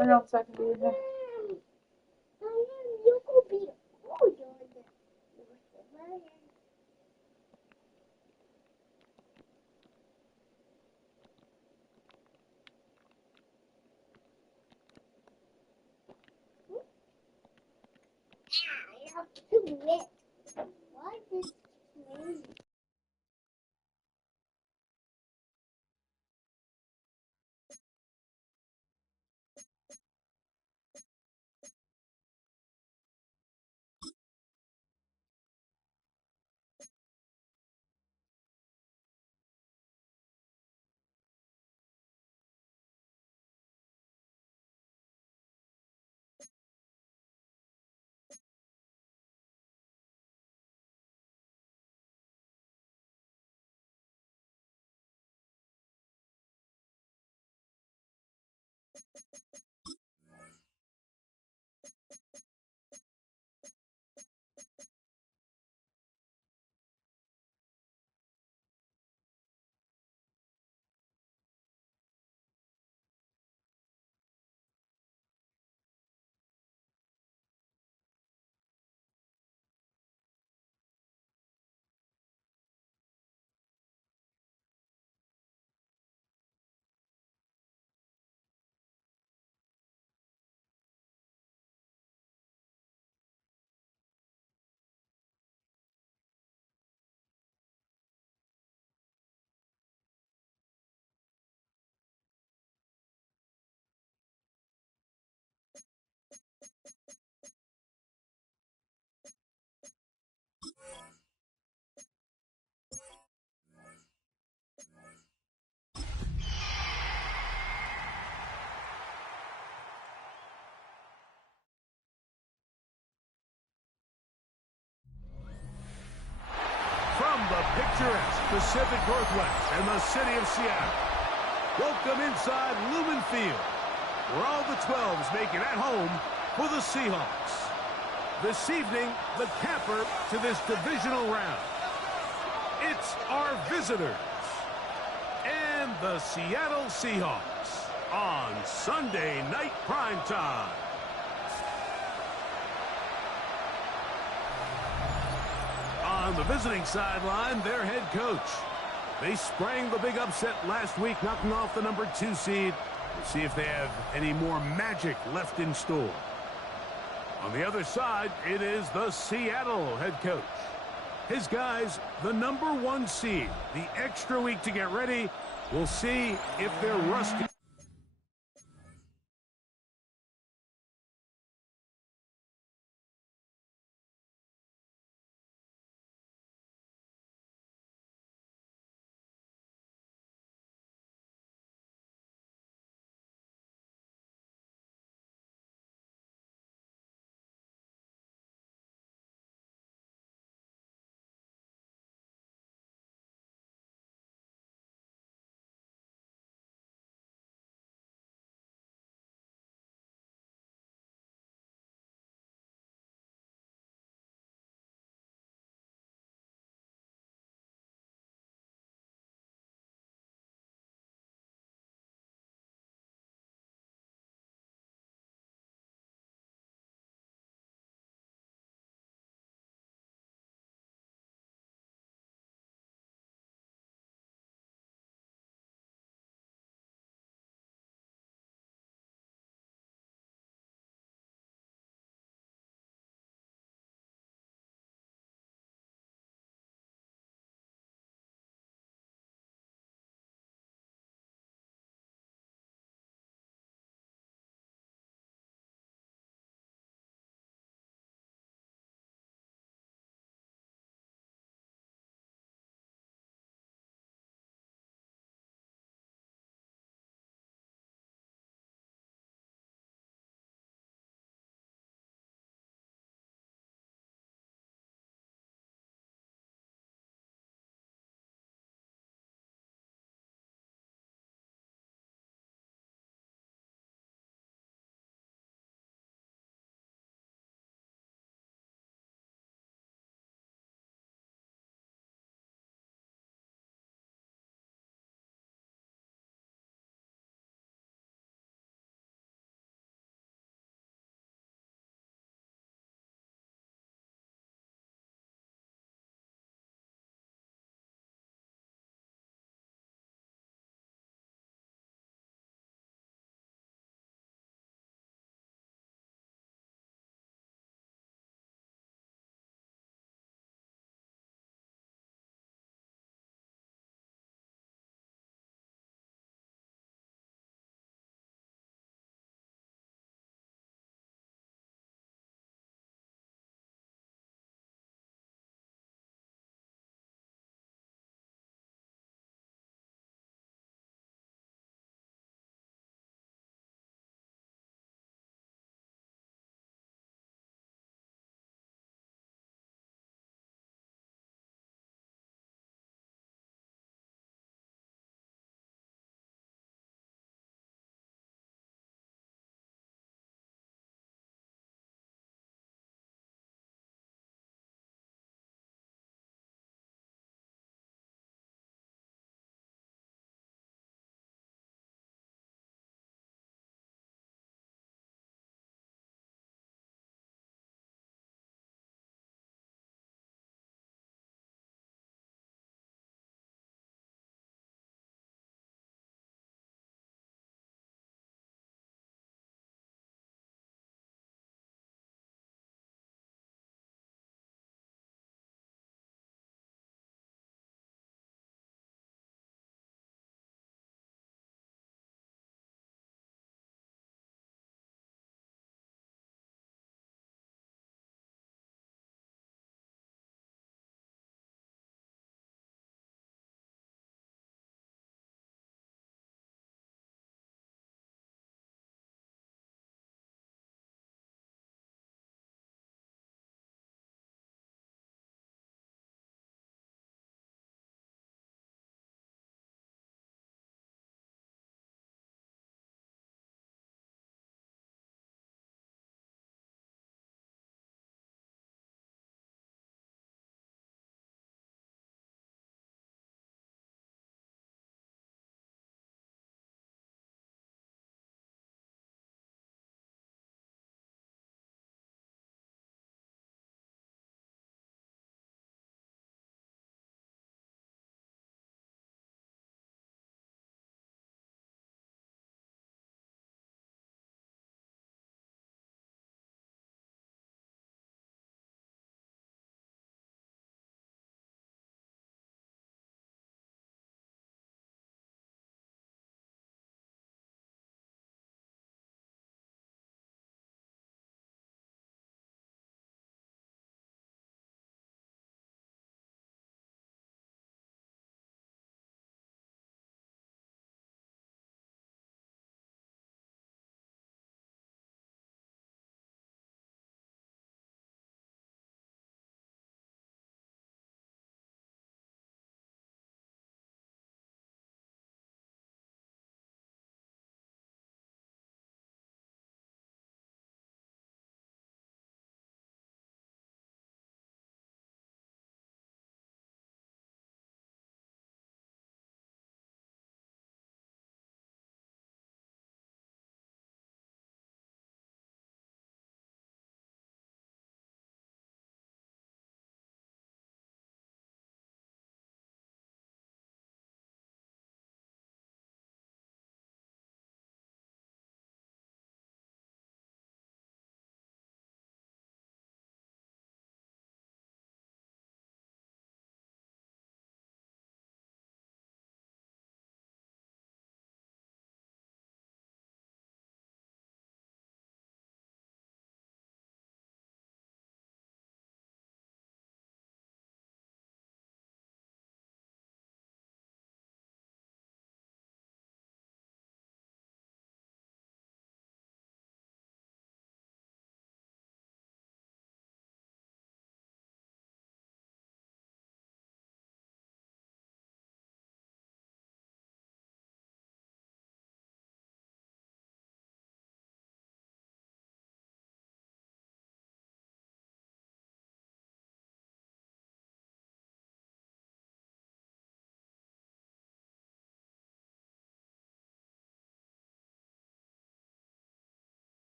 Regarde ça, que From the picturesque Pacific Northwest and the city of Seattle, welcome inside Lumen Field, where all the 12s make it at home for the Seahawks. This evening, the capper to this divisional round. It's our visitors and the Seattle Seahawks on Sunday Night Primetime. On the visiting sideline, their head coach. They sprang the big upset last week, knocking off the number 2 seed. We'll see if they have any more magic left in store. On the other side, it is the Seattle head coach. His guys, the number 1 seed, the extra week to get ready. We'll see if they're rusty.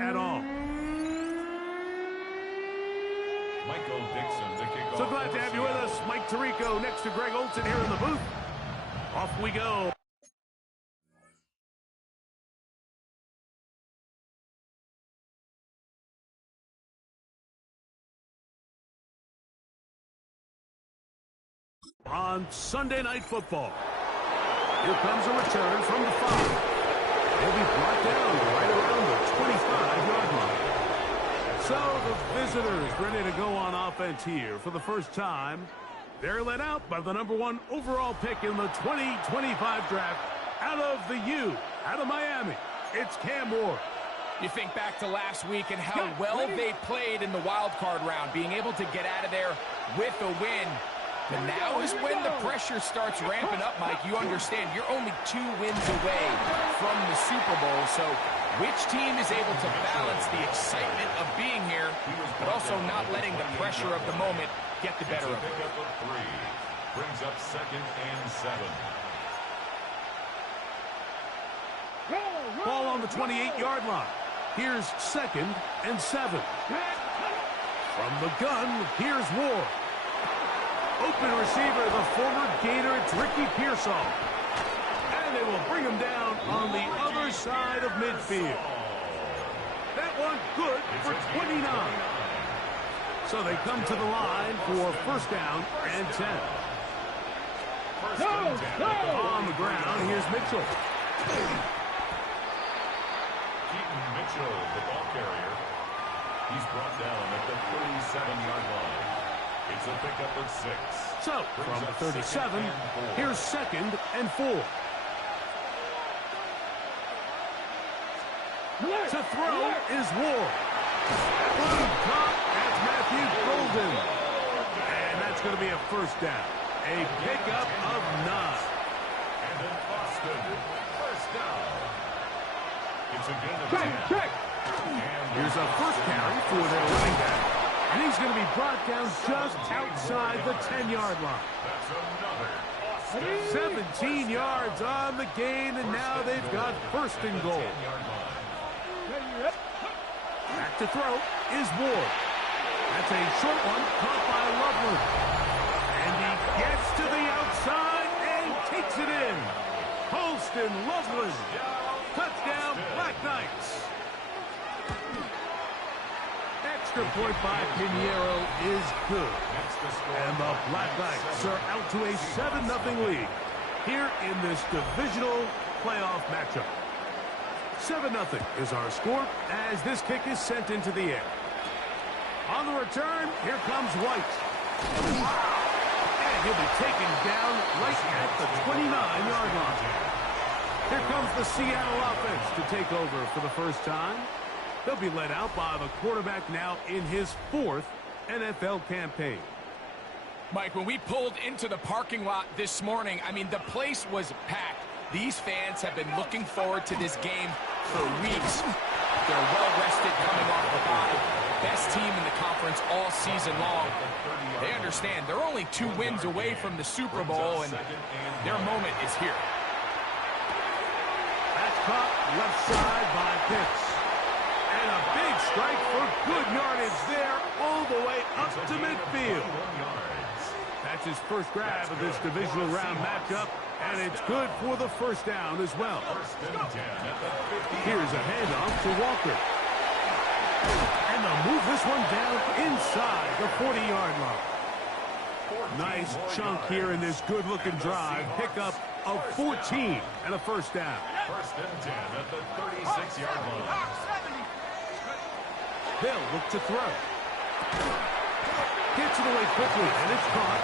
at all. So glad to have you with us. Mike Tirico next to Greg Olson here in the booth. Off we go. On Sunday Night Football. Here comes a return from the 5. He'll be brought down right around the 25-yard line. So the visitors ready to go on offense here for the first time. They're led out by the #1 overall pick in the 2025 draft out of the U, out of Miami. It's Cam Ward. You think back to last week and how well they played in the wild card round, being able to get out of there with a win. But now is when the pressure starts ramping up, Mike. You understand you're only 2 wins away from the Super Bowl. So which team is able to balance the excitement of being here, but also not letting the pressure of the moment get the better of it? Pick up of 3. Brings up 2nd and 7. Ball on the 28-yard line. Here's 2nd and 7. From the gun, here's Ward. Open receiver, the former Gator, it's Ricky Pearsall. And they will bring him down on the other side of midfield. That one good for 29. So they come to the line for first down and 10. On the ground, here's Mitchell. Keaton Mitchell, the ball carrier. He's brought down at the 37-yard line. It's a pickup of 6. So, from the 37, here's 2nd and 4. To throw is Ward. One caught, that's Matthew Golden. And that's going to be a first down. A pickup of 9. And then Boston, first down. It's a gain of 10. Here's a first carry for their running back. And he's going to be brought down just outside the 10-yard line. That's another 17 yards on the gain, and now they've got first and goal. Back to throw is Ward. That's a short one caught by Loveland. And he gets to the outside and takes it in. Holston Loveland. Touchdown, Black Knights. Extra point by Pinheiro is good. And the Black Knights are out to a 7-0 lead here in this divisional playoff matchup. 7-0 is our score as this kick is sent into the air. On the return, here comes White. And he'll be taken down right at the 29-yard line. Here comes the Seattle offense to take over for the first time. They'll be led out by the quarterback now in his 4th NFL campaign. Mike, when we pulled into the parking lot this morning, I mean, the place was packed. These fans have been looking forward to this game for weeks. They're well-rested coming off the bye. Best team in the conference all season long. They understand they're only 2 wins away from the Super Bowl, and their moment is here. That's caught left side by Pitts. And a big strike for good yardage there all the way up to midfield. That's his first grab of this divisional round matchup, and it's good for the first down as well. Here's a handoff to Walker. And they'll move this one down inside the 40-yard line. Nice chunk here in this good-looking drive. Pickup of 14 and a first down. First and 10 at the 36-yard line. They'll look to throw. Gets it away quickly, and it's caught.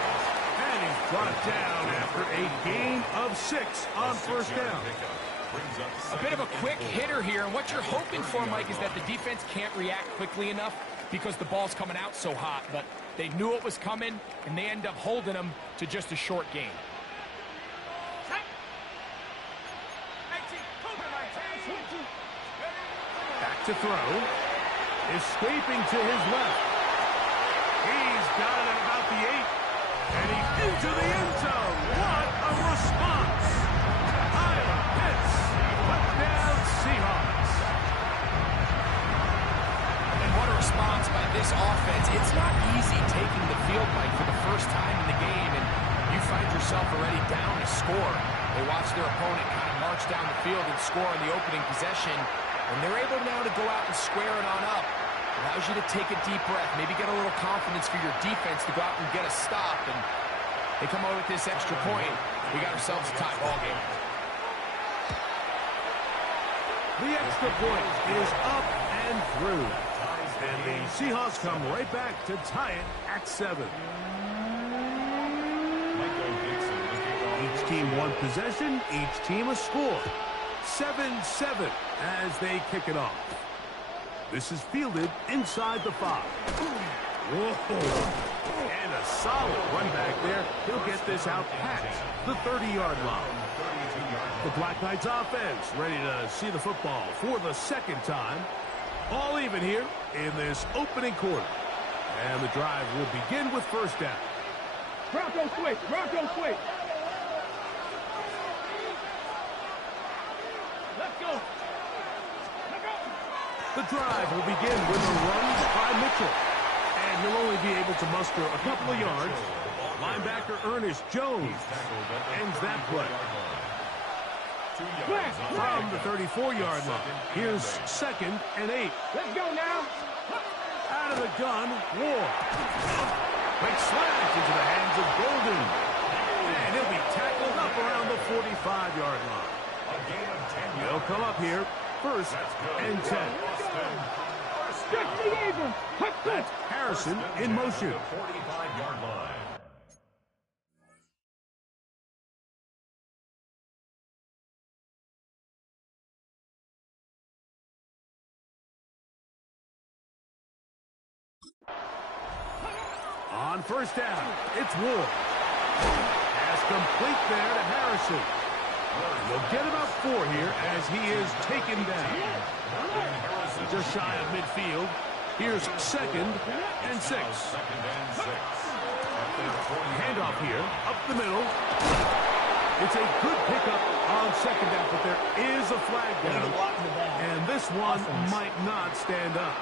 And he's brought down after a gain of 6 on first down. A bit of a quick hitter here, and what you're hoping for, Mike, is that the defense can't react quickly enough because the ball's coming out so hot. But they knew it was coming, and they end up holding them to just a short gain. Back to throw. Escaping to his left. He's got it at about the 8. And he's into the end zone. What a response. Tyler Pitts. Touchdown Seahawks. score. They watch their opponent kind of march down the field and score on the opening possession, and they're able now to go out and square it on up. Allows you to take a deep breath, maybe get a little confidence for your defense to go out and get a stop, and they come away with this extra point. We got ourselves a tie ball game. The extra point is up and through. And the Seahawks come right back to tie it at 7. Each team one possession, each team a score. 7-7 as they kick it off. This is fielded inside the 5. Whoa! And a solid run back there. He'll get this out past the 30-yard line. The Black Knights offense ready to see the football for the second time. All even here in this opening quarter. And the drive will begin with first down. Bronco switch, Bronco switch. Let's go. The drive will begin with a run by Mitchell. And he'll only be able to muster a couple of yards. Linebacker Ernest Jones ends that play. From the 34-yard line, here's 2nd and 8. Let's go now. Out of the gun, Ward. Quick slash into the hands of Golden. And he'll be tackled up around the 45-yard line. They'll come up here, 1st and 10. That's Harrison in motion. 45-yard line. On first down, it's Wood. Pass complete there to Harrison. And they'll get about 4 here as he is taken down. Just shy of midfield. Here's 2nd and 6. Handoff here, up the middle. It's a good pickup on 2nd down, but there is a flag down. And this one might not stand up.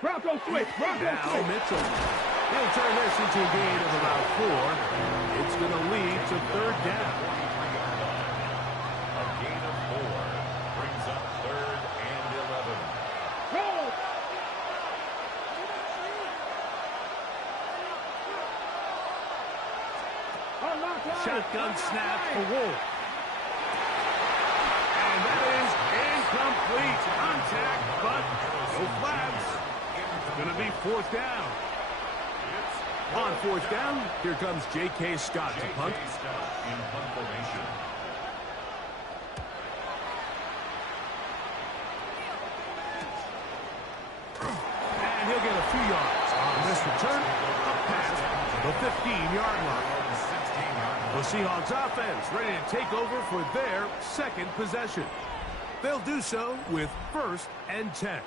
Bronco switch. Bronco Now switch. Mitchell. He'll turn this into a gain of about 4. It's going to lead to third down. A gain of 4 brings up 3rd and 11. Roll. Shotgun snap for Wolf. And that is incomplete. Contact, but no flags. It's going to be 4th down. On 4th down, here comes J.K. Scott to punt. J.K. Scott in punt formation. And he'll get a few yards on this return. Up past the 15-yard line. The Seahawks offense ready to take over for their second possession. They'll do so with 1st and 10.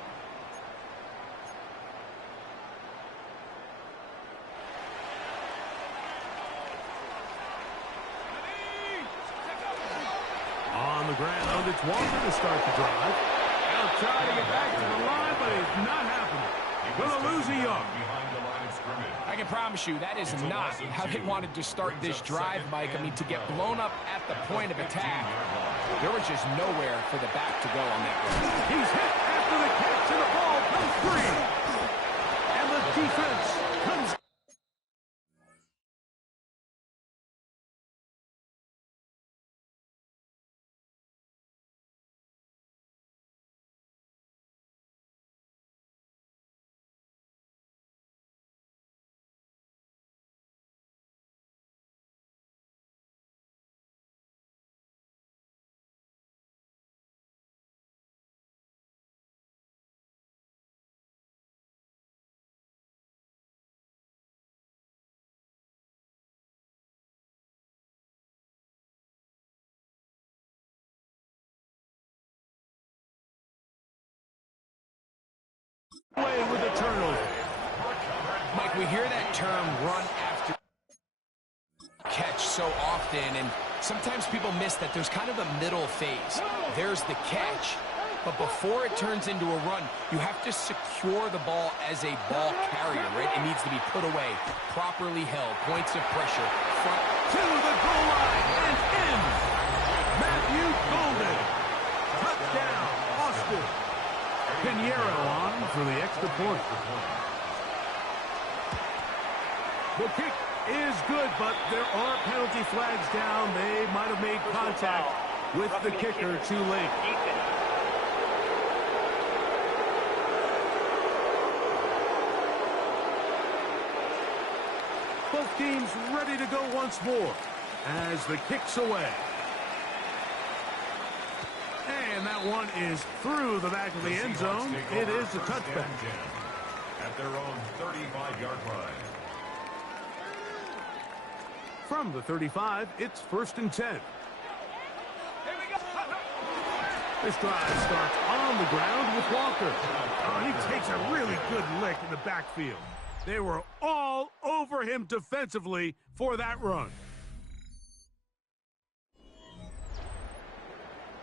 On the ground, it's Walker to start the drive. They'll try to get back to the line, but it's not happening. Going to lose a yard. Behind the line of scrimmage. I can promise you that is not how they wanted to start this drive, Mike. I mean, to get blown up at the point of attack, there was just nowhere for the back to go on that one. He's hit after the catch, and the ball comes free. And the defense comes. Away with a turnover. Mike, we hear that term run after catch so often, and sometimes people miss that there's kind of a middle phase. There's the catch, but before it turns into a run, you have to secure the ball as a ball carrier, right? It needs to be put away, properly held, points of pressure, front To the goal line and in. Matthew Golden. Touchdown, Austin. Pinheiro on for the extra point. The kick is good, but there are penalty flags down. They might have made contact with the kicker too late. Both teams ready to go once more as the kick's away. And that one is through the back of the end zone. It is a touchback. At their own 35-yard line. From the 35, it's 1st and 10. This drive starts on the ground with Walker. Oh, he takes a really good lick in the backfield. They were all over him defensively for that run.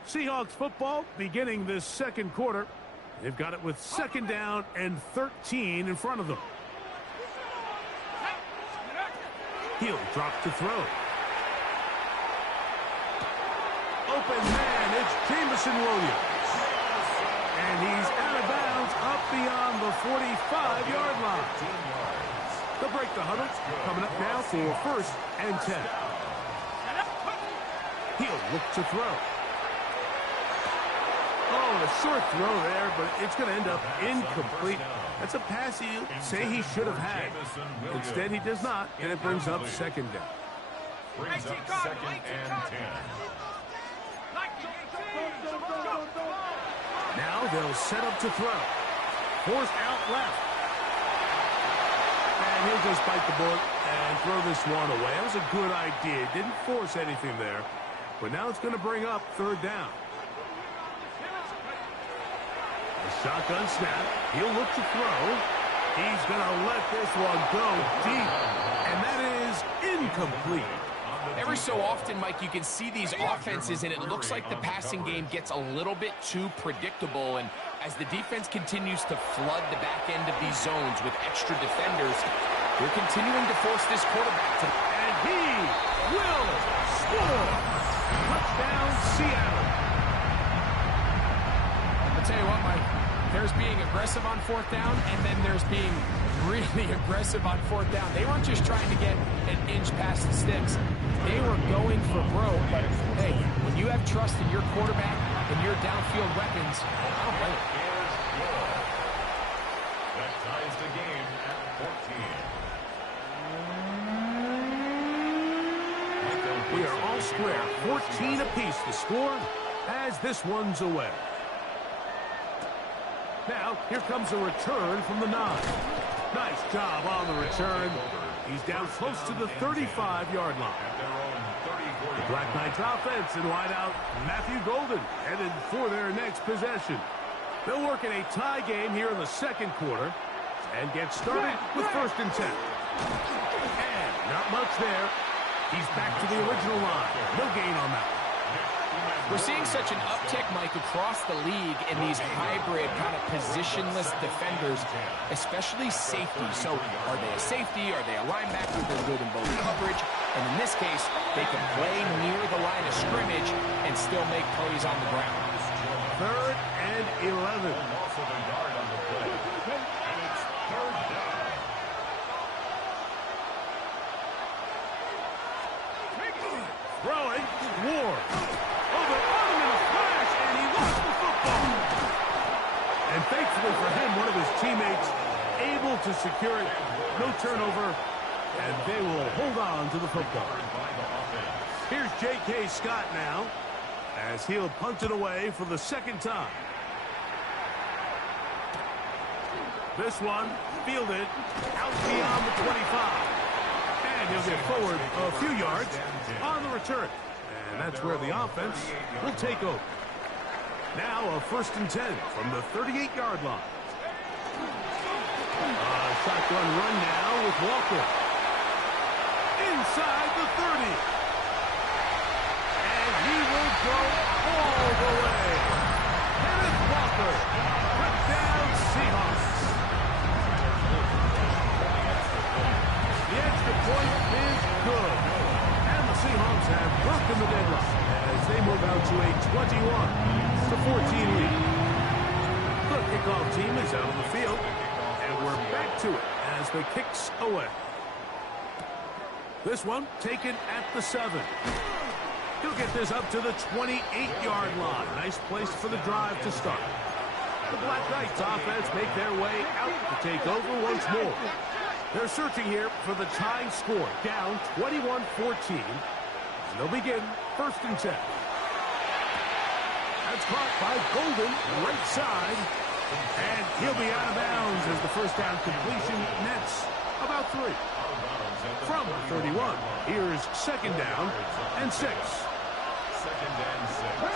Seahawks football beginning this second quarter. They've got it with 2nd down and 13 in front of them. He'll drop to throw. Open man, it's Jameson Williams. And he's out of bounds up beyond the 45-yard line. They'll break the huddle. Coming up now for 1st and 10. He'll look to throw. Oh, a short throw there, but it's going to end up incomplete. That's a pass you say he should have had. Instead, he does not, and it brings up 2nd down. Brings up 2nd and 10. Now they'll set up to throw. Forced out left. And he'll just bite the bullet and throw this one away. That was a good idea. Didn't force anything there. But now it's going to bring up 3rd down. Shotgun snap. He'll look to throw. He's going to let this one go deep. And that is incomplete. Every so often, Mike, you can see these offenses, and it looks like the passing game gets a little bit too predictable. And as the defense continues to flood the back end of these zones with extra defenders, they're continuing to force this quarterback to... And he will score! Touchdown, Seattle! I'll tell you what, Mike, there's being aggressive on fourth down, and then there's being really aggressive on fourth down. They weren't just trying to get an inch past the sticks. They were going for broke, but hey, when you have trust in your quarterback and your downfield weapons, I don't blame it. That ties the game at 14. We are all square, 14 apiece the score as this one's away. Now, here comes a return from the 9. Nice job on the return. He's down close to the 35-yard line. The Black Knights offense in wideout, Matthew Golden, headed for their next possession. They'll work in a tie game here in the second quarter and get started with 1st and 10. And not much there. He's back to the original line. No gain on that. We're seeing such an uptick, Mike, across the league in these hybrid kind of positionless defenders, especially safety. So are they a safety? Are they a linebacker? They're good in both coverage. And in this case, they can play near the line of scrimmage and still make plays on the ground. 3rd and 11. Loss of a yard on the play. And it's 3rd down. Throwing, Ward. Oh, they're on him in a flash, and he lost the football. And thankfully for him, one of his teammates able to secure it. No turnover, and they will hold on to the football. Here's J.K. Scott now, as he'll punt it away for the 2nd time. This one fielded out beyond the 25. And he'll get forward a few yards on the return. And that's where the offense will take over. Now a 1st and 10 from the 38-yard line. Shotgun run now with Walker. Inside the 30. And he will go all the way. Kenneth Walker. Touchdown Seahawks. The extra point is good. And the Seahawks have broken the deadlock as they move out to a 21-14 lead. The kickoff team is out on the field, and we're back to it as the kick's away. This one taken at the 7. He'll get this up to the 28-yard line. Nice place for the drive to start. The Black Knights offense make their way out to take over once more. They're searching here for the tying score, down 21-14. They'll begin 1st and 10. That's caught by Golden, right side. And he'll be out of bounds as the first down completion nets about 3. From the 31, here's 2nd down and 6. 2nd and 6.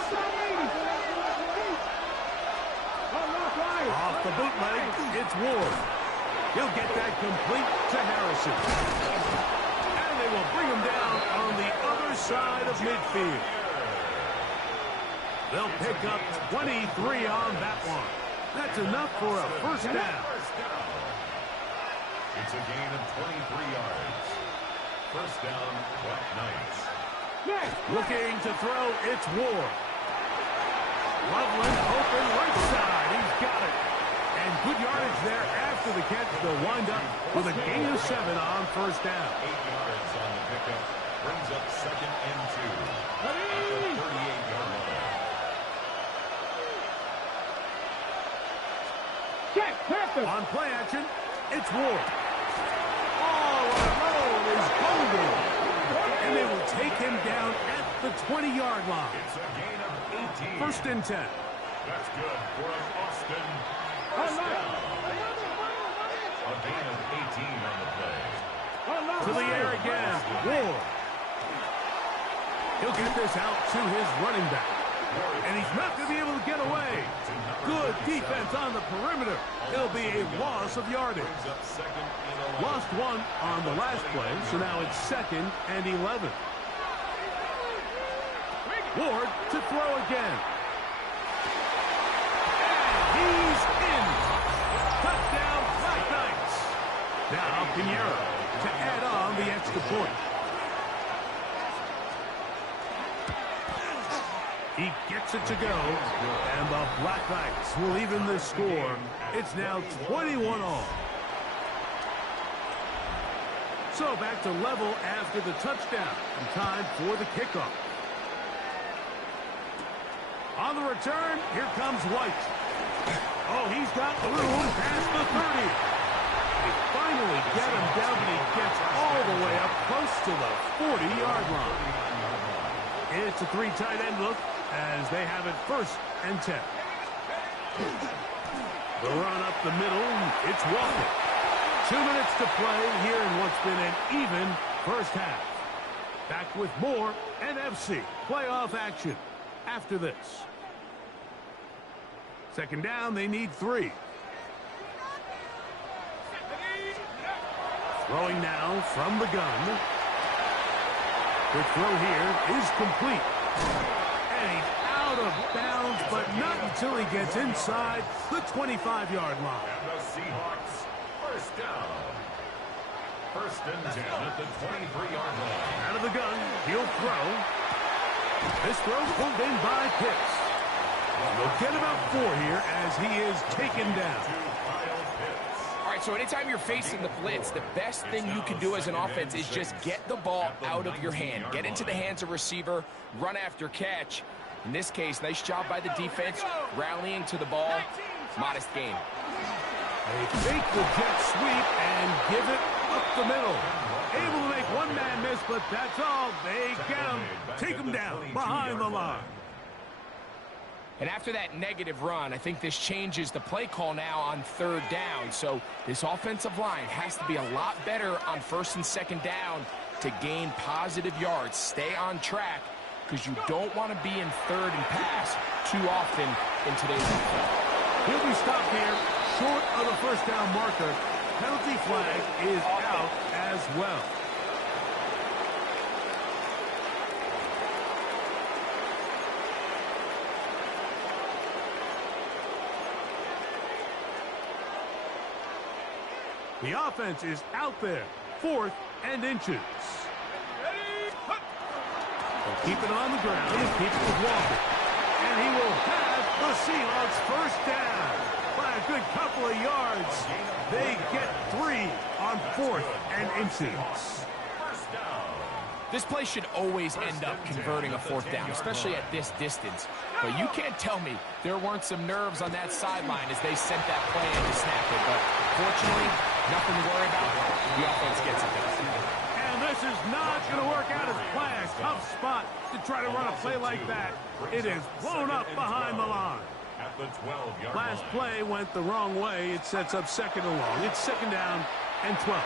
Off the bootleg, it's Ward. He'll get that complete to Harrison. And they will bring him down on the other side of midfield. They'll pick up 23 on that one. That's enough for a 1st down. It's a gain of 23 yards. 1st down, Black Knights. Looking to throw, it's Ward. Loveland open right side. He's got it. And good yardage there after the catch. They'll wind up with a gain of 7 on 1st down. 8 yards on the pickup. Brings up 2nd and 2. At the 38-yard line. On play action, it's Ward. All alone is Golden. And they will take him down at the 20-yard line. It's a gain of 18. 1st and 10. That's good for an Austin. First down. A gain of 18 on the play. To the air again, Ward. He'll get this out to his running back. And he's not going to be able to get away. Good defense on the perimeter. It'll be a loss of yardage. Brings up 2nd and 11. Lost 1 on the last play, so now it's 2nd and 11. Ward to throw again. And he's in. Touchdown, Black Knights. Now Pinheiro to add on the extra point. He gets it to go, and the Black Knights will even the score. It's now 21 all. So back to level after the touchdown, and time for the kickoff. On the return, here comes White. Oh, he's got room past the 30. They finally get him down, but he gets all the way up close to the 40-yard line. It's a three tight end look as they have it 1st and 10. The run up the middle, it's Walker. 2 minutes to play here in what's been an even first half. Back with more NFC playoff action after this. 2nd down, they need 3. Throwing now from the gun. Quick throw here is complete. And he's out of bounds, but not until he gets inside the 25-yard line. And the Seahawks, 1st down. 1st and 10 at the 23-yard line. Out of the gun, he'll throw. This throw pulled in by Pitts. They'll get about 4 here as he is taken down. All right, so anytime you're facing the blitz, the best thing you can do as an offense is just get the ball out of your hand. Get into the hands of receiver, run after catch. In this case, nice job by the defense, rallying to the ball. Modest gain. They fake the jet sweep and give it up the middle. Able to make one man miss, but that's all. They get him, take him down behind the line. And after that negative run, I think this changes the play call now on 3rd down. So this offensive line has to be a lot better on 1st and 2nd down to gain positive yards. Stay on track because you don't want to be in 3rd and pass too often in today's NFL. He'll be stopped here short of the 1st down marker. Penalty flag is out as well. The offense is out there, 4th and inches. They'll keep it on the ground and keep it with Walker. And he will have the Seahawks 1st down by a good couple of yards. They get 3 on 4th and inches. This play should always end up converting a 4th down, especially at this distance. But you can't tell me there weren't some nerves on that sideline as they sent that play in to snap it. But fortunately, nothing to worry about. The offense gets it done. And this is not going to work out as planned. Tough spot to try to run a play like that. It is blown up behind the line. At the 12-yard Last line. play went the wrong way. It sets up 2nd and long. It's 2nd down and 12.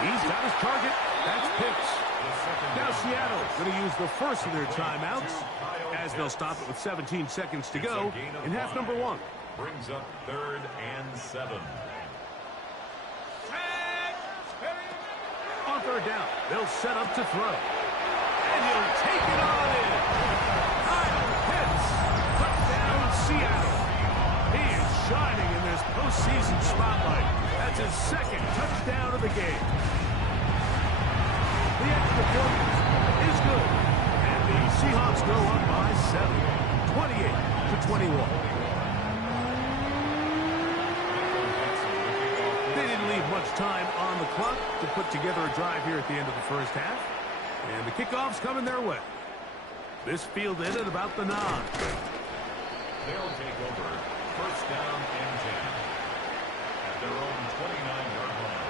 He's got his target. That's Pitts. Now Seattle going to use the first of their timeouts as they'll stop it with 17 seconds to go in half number 1. Brings up 3rd and 7. On 3rd down, they'll set up to throw. And he'll take it on in. Kyle Pitts. Touchdown, Seattle. He is shining in this postseason spotlight. That's his 2nd touchdown of the game. The extra point is good. And the Seahawks go up by 7, 28-21. They didn't leave much time on the clock to put together a drive here at the end of the 1st half. And the kickoff's coming their way. This fielded at about the 9. They'll take over 1st down and 10 at their own 29-yard line.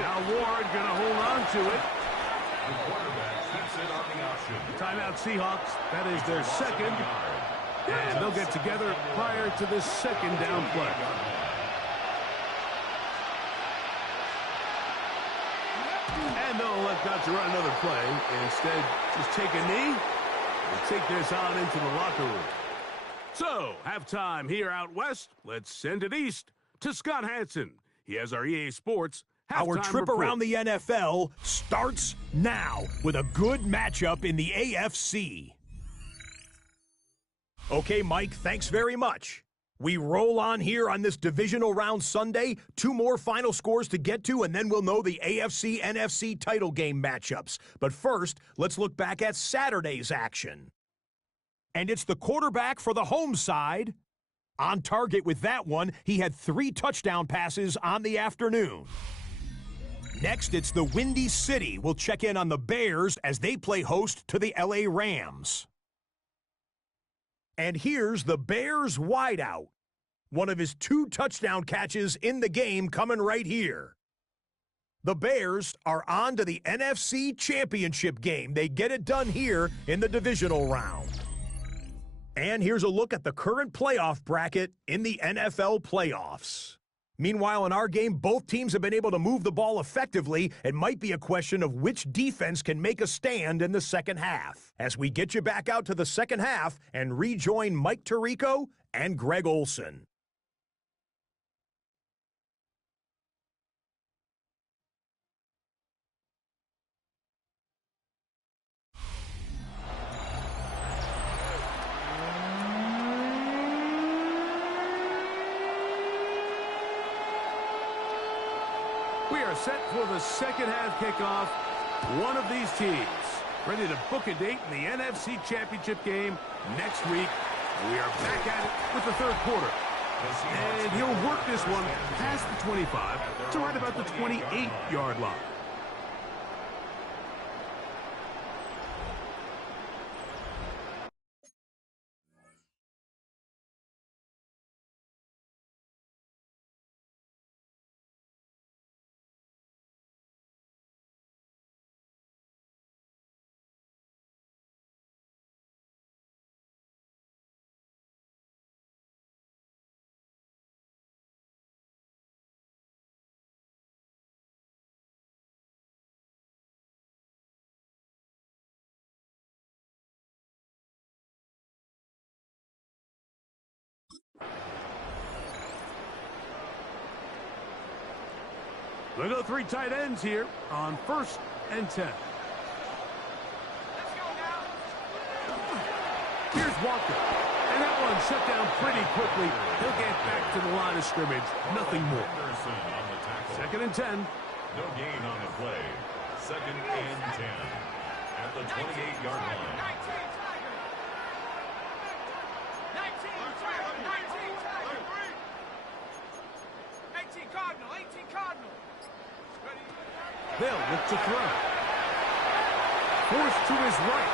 Now Ward going to hold on to it. The quarterback keeps it on the option. Timeout Seahawks. That is their 2nd. And they'll get together prior to this 2nd down play. And they'll elect not to run another play. Instead, just take a knee and take this on into the locker room. So, halftime here out west. Let's send it east to Scott Hansen. He has our EA Sports Our Halftime trip report. around the NFL starts now with a good matchup in the AFC. Okay, Mike, thanks very much. We roll on here on this divisional round Sunday. 2 more final scores to get to, and then we'll know the AFC-NFC title game matchups. But first, let's look back at Saturday's action. And it's the quarterback for the home side. On target with that one, he had 3 touchdown passes on the afternoon. Next, it's the Windy City. We'll check in on the Bears as they play host to the LA Rams. And here's the Bears wideout. One of his 2 touchdown catches in the game coming right here. The Bears are on to the NFC Championship game. They get it done here in the divisional round. And here's a look at the current playoff bracket in the NFL playoffs. Meanwhile, in our game, both teams have been able to move the ball effectively. It might be a question of which defense can make a stand in the second half. As we get you back out to the second half and rejoin Mike Tirico and Greg Olson. We are set for the second half kickoff. One of these teams ready to book a date in the NFC Championship game next week. We are back at it with the third quarter. And he'll work this one past the 25 to right about the 28-yard line. They'll go 3 tight ends here on 1st and 10. Here's Walker. And that one shut down pretty quickly. He'll get back to the line of scrimmage. Nothing more. 2nd and 10. No gain on the play. 2nd and 10. At the 28-yard line. 18 Cardinal. They'll look to throw. Forced to his right.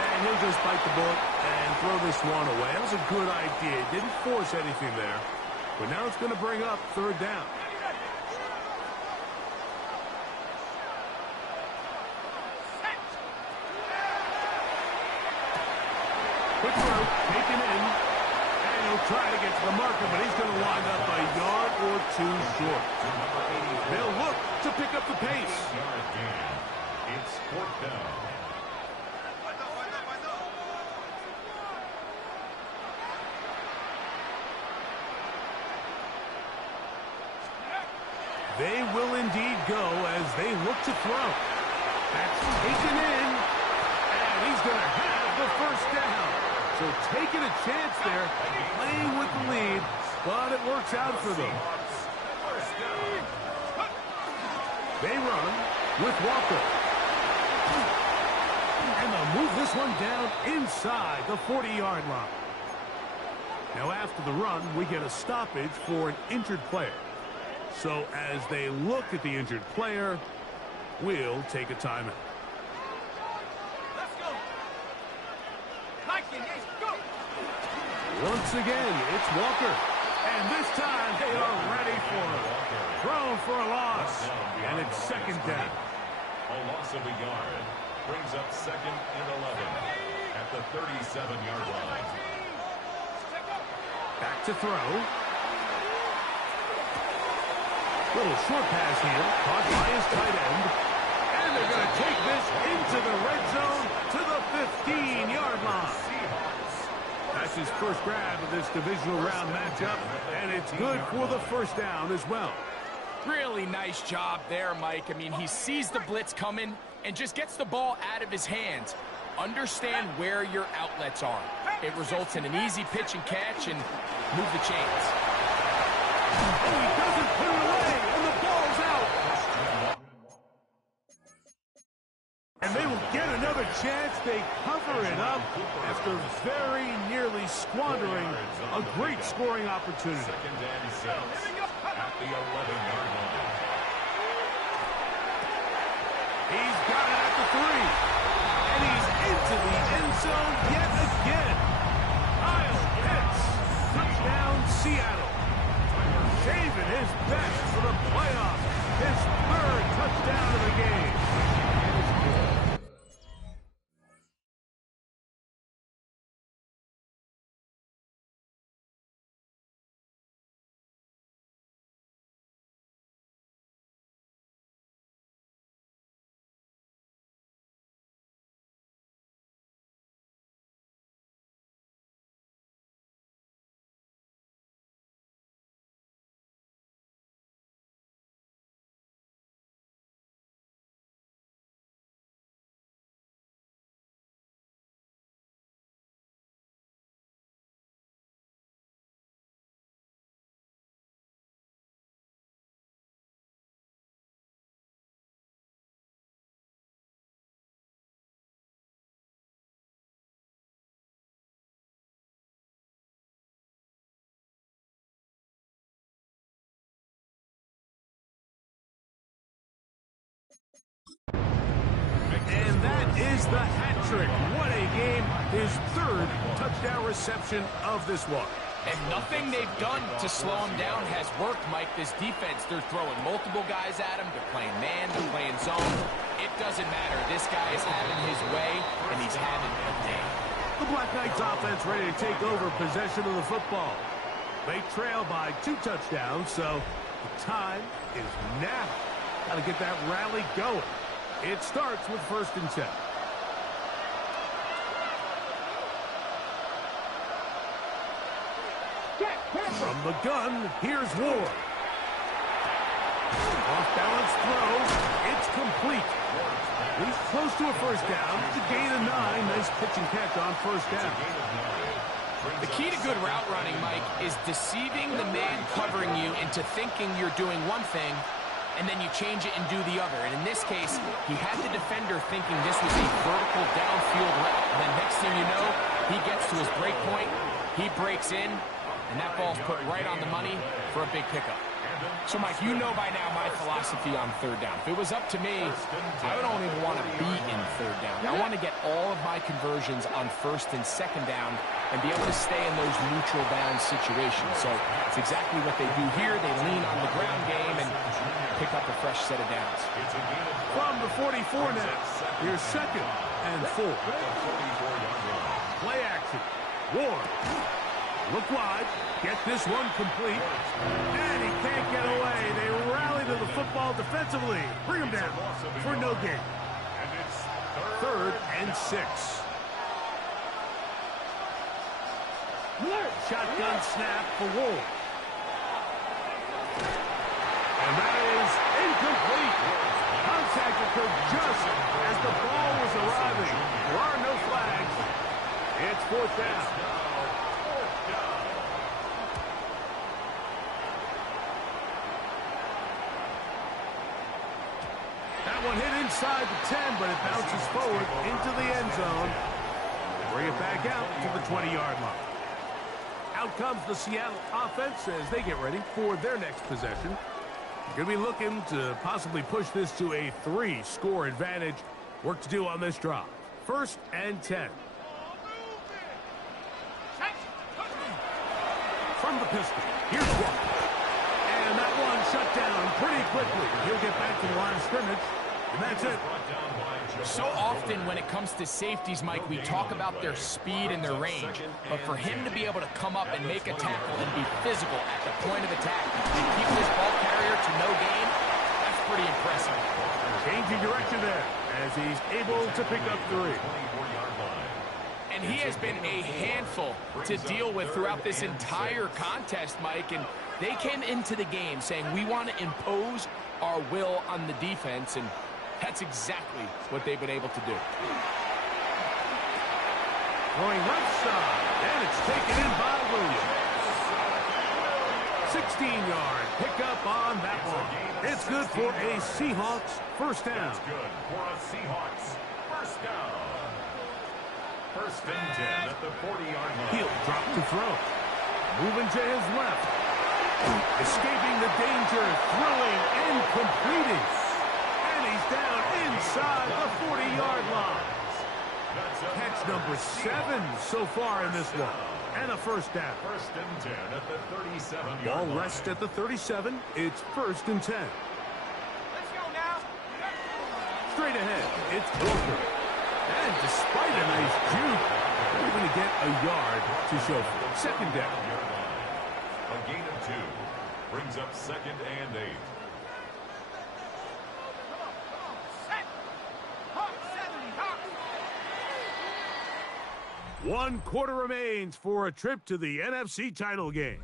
And he'll just bite the bullet and throw this one away. That was a good idea. He didn't force anything there. But now it's going to bring up 3rd down. Quick throw, taken in. And he'll try to get to the marker, but he's going to wind up a yard or 2 short. They'll look to pick up the pace. It's 4th down. They will indeed go as they look to throw. That's taken in, and he's going to have the 1st down. So taking a chance there, playing with the lead, but it works out for them. They run with Walker. And they'll move this one down inside the 40-yard line. Now after the run, we get a stoppage for an injured player. So as they look at the injured player, we'll take a timeout. Let's go. Once again, it's Walker. And this time they are ready for him. Thrown for a loss. And it's 2nd down. A loss of a yard brings up 2nd and 11 at the 37-yard line. Back to throw. Little short pass here, caught by his tight end. And they're going to take this into the red zone to the 15-yard line. That's his first grab of this divisional round matchup, and it's good for the 1st down as well. Really nice job there, Mike. I mean, he sees the blitz coming and just gets the ball out of his hands. Understand where your outlets are. It results in an easy pitch and catch and move the chains. Oh, he doesn't put it away, and the ball's out. And they will get another chance. They cover it up after very nearly squandering a great scoring opportunity. Second and 6 at the 11-yard line. He's got it at the 3. And he's into the end zone yet again. Kyle Pitts, touchdown Seattle. Shaving his best for the playoffs. His 3rd touchdown of the game. And that is the hat trick. What a game. His 3rd touchdown reception of this one. And nothing they've done to slow him down has worked, Mike. This defense, they're throwing multiple guys at him. They're playing man, they're playing zone. It doesn't matter. This guy is having his way, and he's having a day. The Black Knights offense ready to take over possession of the football. They trail by 2 touchdowns, so the time is now. Got to get that rally going. It starts with 1st and 10. From the gun, here's Ward. Off-balance throw. It's complete. He's close to a 1st down. It's a gain of 9. Nice pitch and catch on 1st down. The key to good route running, Mike, is deceiving the man covering you into thinking you're doing one thing, and then you change it and do the other. And in this case, he had the defender thinking this was a vertical downfield route. And then next thing you know, he gets to his break point, he breaks in, and that ball's put right on the money for a big pickup. So, Mike, you know by now my philosophy on 3rd down. If it was up to me, I don't even want to be in 3rd down. I want to get all of my conversions on 1st and 2nd down and be able to stay in those neutral down situations. So it's exactly what they do here. They lean on the ground game and pick up a fresh set of downs. From the 44 now, here's 2nd and 4. Play action. Ward. Look wide. Get this one complete. And he can't get away. They rally to the football defensively. Bring him down for no gain. 3rd and 6. Shotgun snap for Ward. And that is incomplete. Contact occurred just as the ball was arriving. There are no flags. It's 4th down. One hit inside the 10, but it bounces forward into the end zone. Bring it back out to the 20-yard line. Out comes the Seattle offense as they get ready for their next possession. Going to be looking to possibly push this to a 3-score advantage. Work to do on this drive. 1st and 10. From the pistol, here's one. And that one shut down pretty quickly. He'll get back to the line of scrimmage. And that's it. So often when it comes to safeties, Mike, we talk about their speed and their range. But for him to be able to come up and make a tackle and be physical at the point of attack and keep this ball carrier to no gain, that's pretty impressive. Changing direction there as he's able to pick up 3. And he has been a handful to deal with throughout this entire contest, Mike. And They came into the game saying we want to impose our will on the defense, and that's exactly what they've been able to do. Going left side, and it's taken in by Williams. 16-yard pickup on that one. It's good for a Seahawks first down. That's good for a Seahawks first down. First and 10 at the 40-yard line. He'll drop to throw. Moving to his left. Escaping the danger, throwing and completing. And he's down inside the 40-yard line. Catch number 7 so far in this one. And a first down. First and 10 at the 37-yard Ball line. rests at the 37. It's first and 10. Let's go now. Straight ahead, it's Walker. And despite a nice juke, they're going to get a yard to show for it. Second down. A gain of 2 brings up second and 8. Set. Hawk 70. Hawk. 1 quarter remains for a trip to the NFC title game.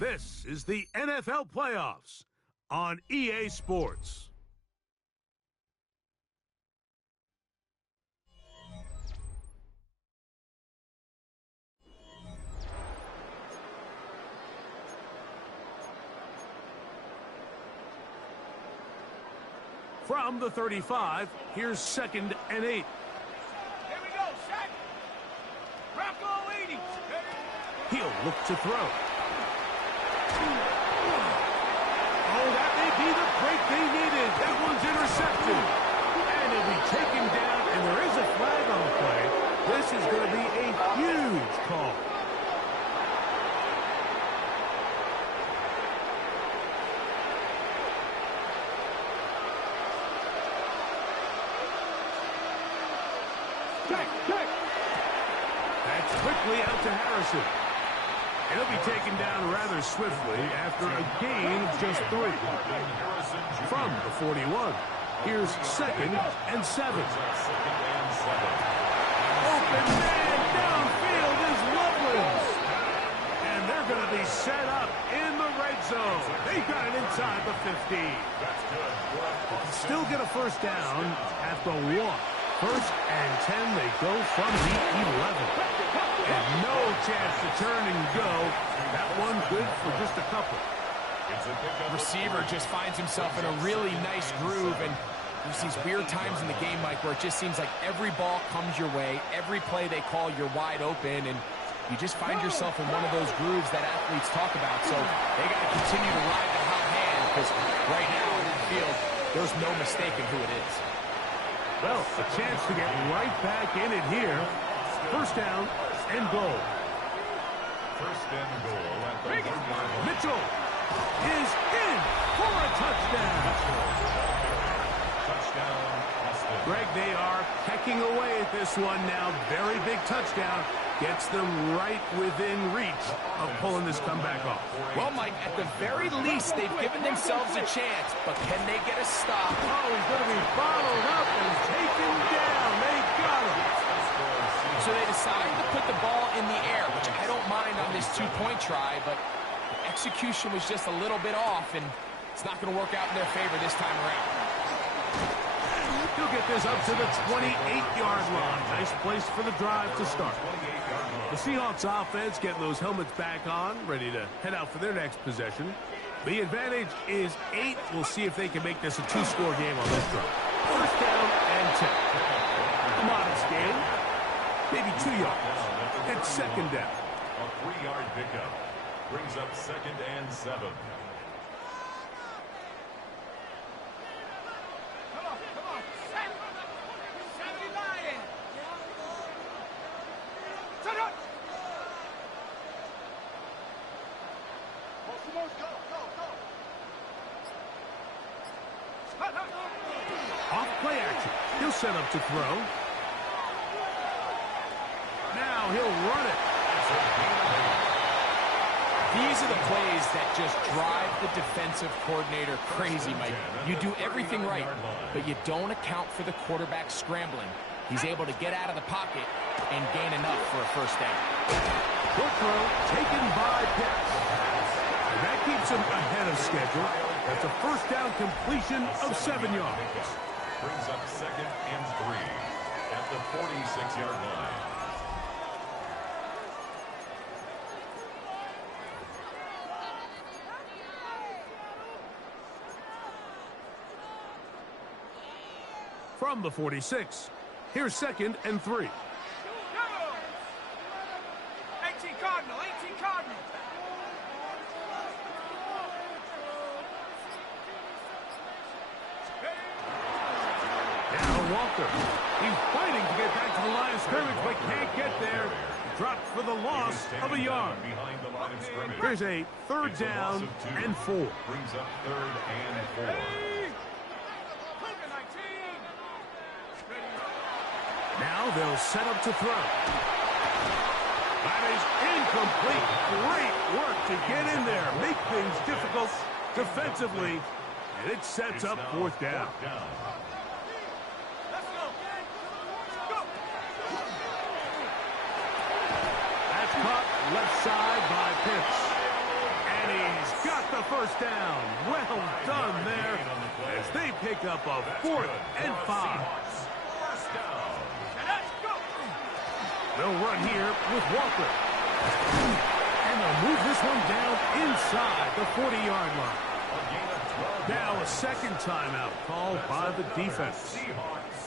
This is the NFL playoffs on EA Sports. From the 35, here's second and 8. Here we go. Set. Rocco 80. He'll look to throw. Oh, that may be the break they needed. That one's intercepted. And he'll be taken down, and there is a flag on the play. This is going to be a huge call. That's quickly out to Harrison. And he'll be taken down rather swiftly after a gain of just 3. From the 41, here's second and 7. Open man downfield is Loveland. And they're going to be set up in the red zone. They got it inside the 15. Still get a first down at the 1. First and 10, they go from the 11. And no chance to turn and go. That one good for just a couple. Receiver just finds himself in a really nice groove, and there's these weird times in the game, Mike, where it just seems like every ball comes your way, every play they call, you're wide open, and you just find yourself in one of those grooves that athletes talk about. So they got to continue to ride the hot hand, because right now in that field, there's no mistaking who it is. Well, a chance to get right back in it here. First down and goal. First and goal at the 1-yard line. Mitchell is in for a touchdown. Touchdown, Austin. Greg, they are pecking away at this one now. Very big touchdown. Gets them right within reach of pulling this comeback off. Well, Mike, at the very least, they've given themselves a chance, but can they get a stop? Oh, he's going to be bottled up and taken down. They got him. So they decide to put the ball in the air, which I don't mind on this two-point try, but the execution was just a little bit off, and it's not going to work out in their favor this time around. He'll get this up to the 28-yard line. Nice place for the drive to start. The Seahawks offense getting those helmets back on, ready to head out for their next possession. The advantage is 8. We'll see if they can make this a 2-score game on this drive. First down and 10. A modest gain. Maybe 2 yards. It's second down. A 3-yard pickup brings up second and 7. Come on. Set. 79. Set up. Off play action. He'll set up to throw. Now he'll run it. These are the plays that just drive the defensive coordinator crazy, Mike. You do everything right, but you don't account for the quarterback scrambling. He's able to get out of the pocket and gain enough for a first down. Good throw taken by Pitts. And that keeps him ahead of schedule. That's a first down completion of 7 yards. Brings up 2nd and 3 at the 46-yard line. From the 46, here's 2nd and 3. 18 Cardinal, 18 Cardinal. Now Walker. He's fighting to get back to the line of scrimmage, but can't get there. Dropped for the loss of a yard. Behind the line of scrimmage. Here's a 3rd It's a loss down of 2. and 4. Brings up 3rd and 4. Now they'll set up to throw. That is incomplete. Great work to get in there. Make things difficult defensively. And it sets up 4th down. Let's go. Go. That's caught left side by Pitts. And he's got the 1st down. Well done there as they pick up a 4th and 5. They'll run here with Walker. And they'll move this one down inside the 40-yard line. Now a 2nd timeout called by the defense.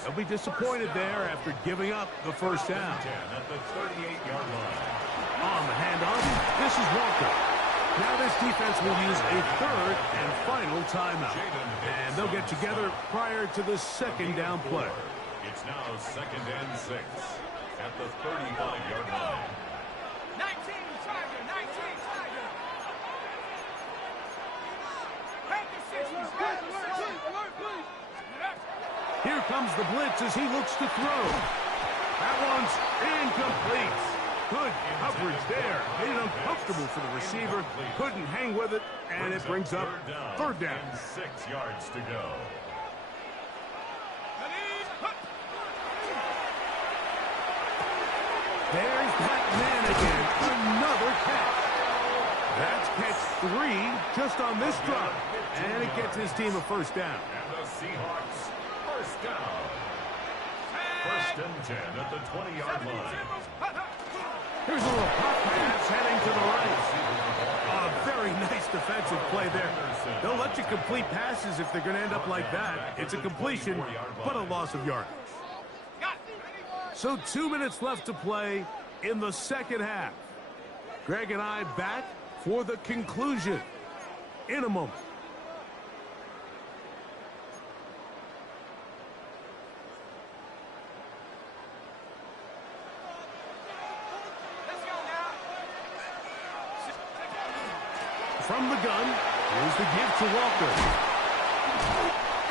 They'll be disappointed there after giving up the 1st down. At the 38-yard line. On the handoff, this is Walker. Now this defense will use a 3rd and final timeout. And they'll get together prior to the 2nd down play. It's now 2nd and 6 at the 35-yard line. 19 Tiger, 19 Tiger. Panther 60s, Panther 60s. Alert, please. Here comes the blitz as he looks to throw. That one's incomplete. Good coverage there. Made it uncomfortable for the receiver. Couldn't hang with it, and it brings up 3rd down. And 6 yards to go. There's that man again. Another catch. That's catch 3 just on this drive. And it gets his team a 1st down. And the Seahawks, 1st down. 1st and 10 at the 20-yard line. Here's a little pop pass heading to the right. A very nice defensive play there. They'll let you complete passes if they're going to end up like that. It's a completion, but a loss of yardage. So 2 minutes left to play in the 2nd half. Greg and I back for the conclusion in a moment. From the gun, here's the give to Walker.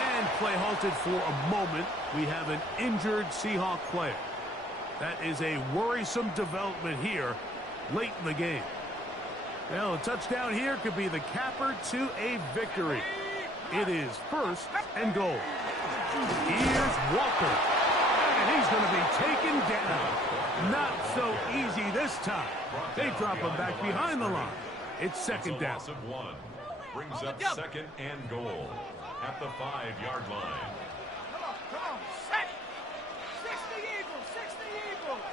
And play halted for a moment. We have an injured Seahawk player. That is a worrisome development here late in the game. Well, a touchdown here could be the capper to a victory. It is 1st and goal. Here's Walker. And he's going to be taken down. Not so easy this time. They drop him back behind the line. It's 2nd down. Loss of 1. Brings up 2nd and goal at the 5-yard line. Come on, set. 60 Eagles, 60 Eagles.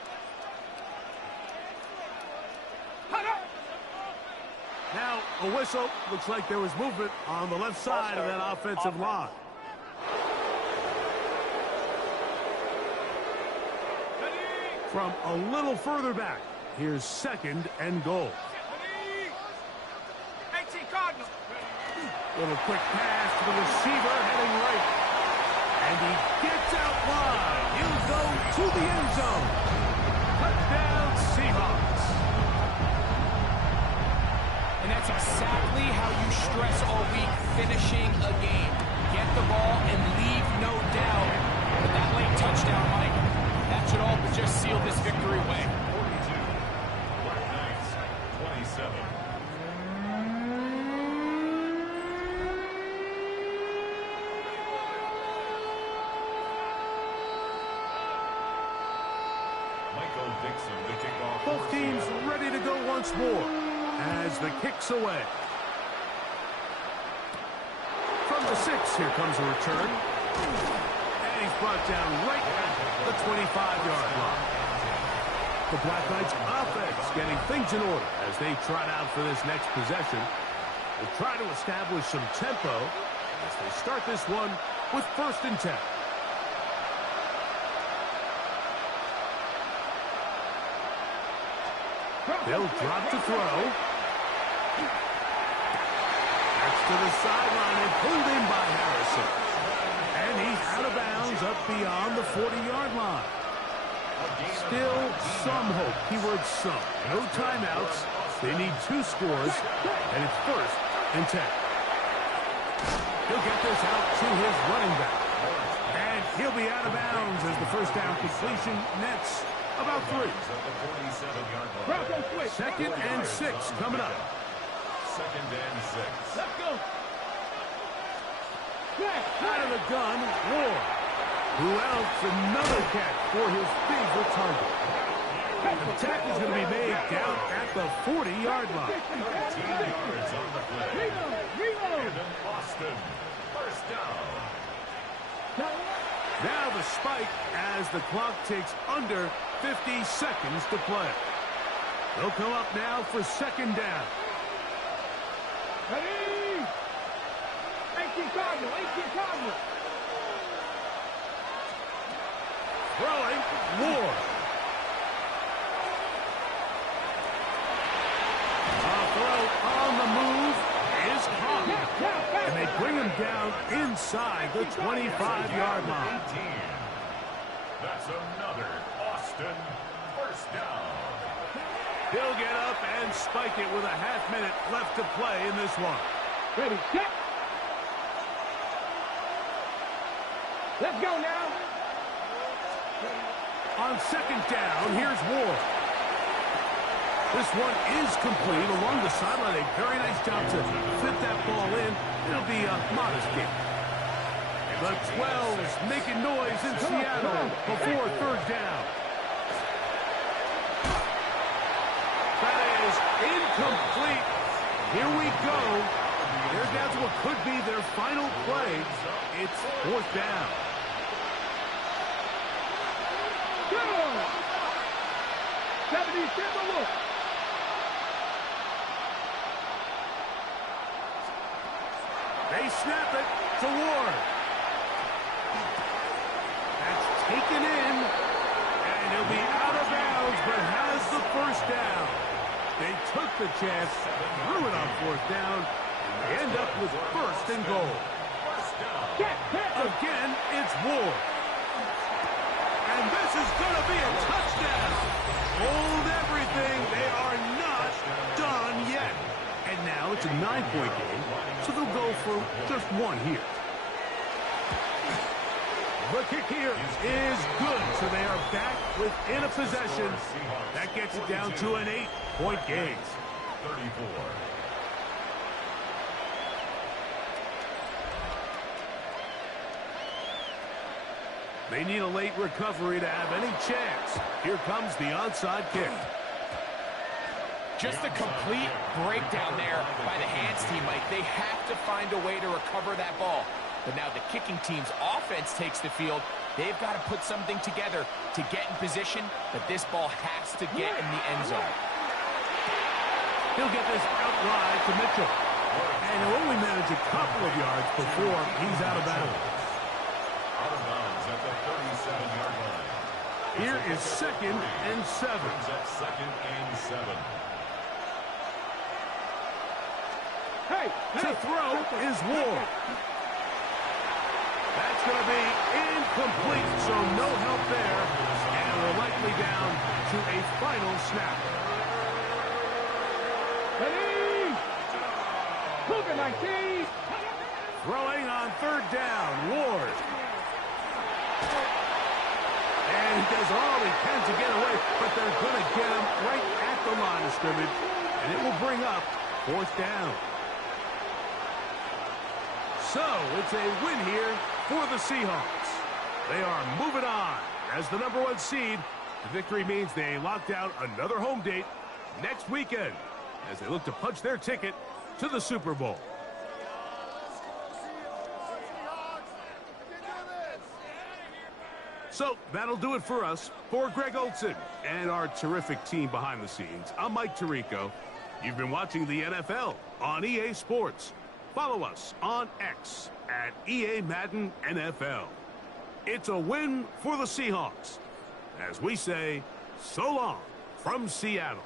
Now, a whistle. Looks like there was movement on the left side of that offensive line. From a little further back, here's 2nd and goal. 18 Cardinal. Little quick pass to the receiver heading right. And he gets out wide. He'll go to the end zone. Touchdown, Seahawks. And that's exactly how you stress all week finishing a game. Get the ball and leave no doubt. But that late touchdown, Mike, that should all but just seal this victory away. 42. Black Knights, 27. Both teams ready to go once more as the kick's away. the 6. Here comes a return. And he's brought down right at the 25-yard line. The Black Knights offense getting things in order as they trot out for this next possession. They'll try to establish some tempo as they start this one with 1st and 10. They'll drop to throw. That's to the sideline and pulled in by Harrison. And he's out of bounds up beyond the 40-yard line. Still some hope. Keyword some. No timeouts. They need 2 scores, and it's 1st and 10. He'll get this out to his running back. And he'll be out of bounds as the 1st down completion nets about 3. 2nd and 6 coming up. 2nd and 6. Let's go. Out of the gun, Ward. Who else? Another catch for his favorite target. The tackle is going to be made down at the 40-yard line. 13 yards on the play. And then Boston. 1st down. Now the spike as the clock takes under 50 seconds to play. They'll come up now for 2nd down. Ready? 18 Cardinal, 18 Cardinal. Throwing, Ward. A throw on the move is caught. And they bring him down inside the 25-yard line. 18. That's another Boston 1st down. He'll get up and spike it with a half-minute left to play in this one. Ready, set. Let's go now. On 2nd down, here's Ward. This one is complete along the sideline. A very nice job to fit that ball in. It'll be a modest game. The 12's making noise in Seattle before 3rd down. That is incomplete. Here we go. They're down to what could be their final play. It's 4th down. Go! 77 look. They snap it to Ward. That's taken in, and he'll be out of bounds, but has the 1st down. They took the chance, threw it on 4th down, and they end up with 1st and goal. Again, it's Ward. And this is going to be a touchdown. Hold everything. They are not done yet. And now it's a 9-point game, so they'll go for just 1 here. The kick here is good, so they are back within a possession. That gets it down to an 8-point game. 34. They need a late recovery to have any chance. Here comes the onside kick. Just a complete breakdown there by the hands team, Mike. They have to find a way to recover that ball. But now the kicking team's offense takes the field. They've got to put something together to get in position, but this ball has to get in the end zone. He'll get this out wide to Mitchell. And he'll only manage a couple of yards before he's out of bounds. Out of bounds at the 37-yard line. Here is 2nd and 7. At 2nd and 7. Hey, To throw is Ward. That's going to be incomplete, so no help there. And we're likely down to a final snap. ready? Cougar 19. Throwing on 3rd down, Ward. And he does all he can to get away, but they're going to get him right at the line of scrimmage. And it will bring up 4th down. So, it's a win here for the Seahawks. They are moving on as the #1 seed. The victory means they locked out another home date next weekend as they look to punch their ticket to the Super Bowl. So that'll do it for us. For Greg Olson and our terrific team behind the scenes, I'm Mike Tirico. You've been watching the NFL on EA Sports. Follow us on X at EA Madden NFL. It's a win for the Seahawks. As we say, so long from Seattle.